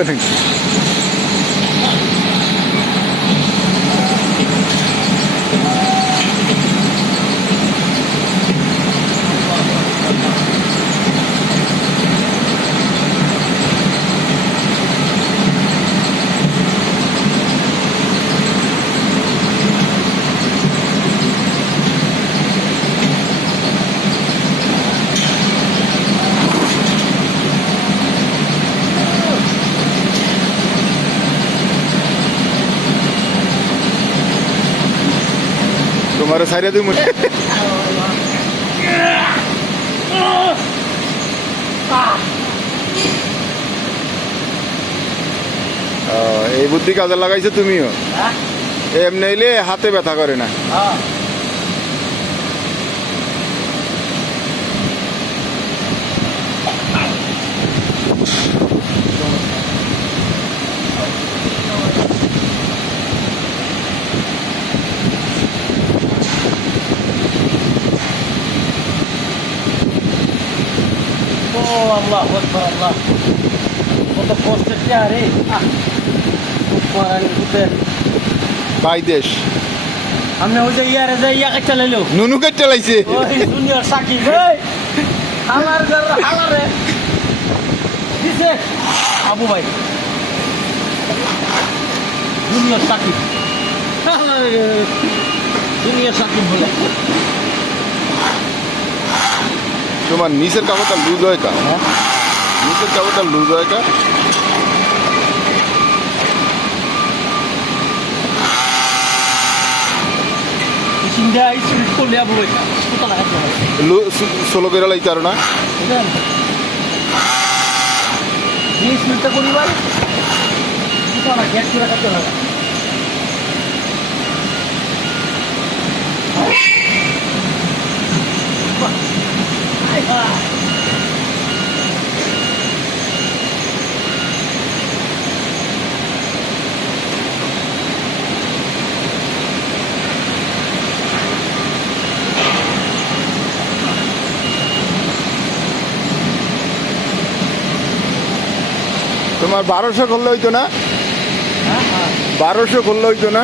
ঢুকবে নাকি? তোমার সাইরে দিই মুখে এই বুদ্ধি কাজে লাগাইছো তুমিও। এমনি এলে হাতে ব্যথা করে না। আল্লাহ আল্লাহ কত কষ্টের চেয়ারে ভাই দেশ আমি ওই যে ইয়ারে যে ইয়াকে চালাইলো নুনুকে চালাইছে ওই জুনিয়র সাকিব হালার হালারে দিছে আবু ভাই জুনিয়র সাকিব জুনিয়র সাকিব বলে। তোমার নিচের কাপড়টা লুজ হয় কা? নিচের কাপড়টা লুজ হয় কা? ষোলো করে লাইতে পারো না? তোমার 1200 করলে হইতো না? 1200 করলে হইতো না?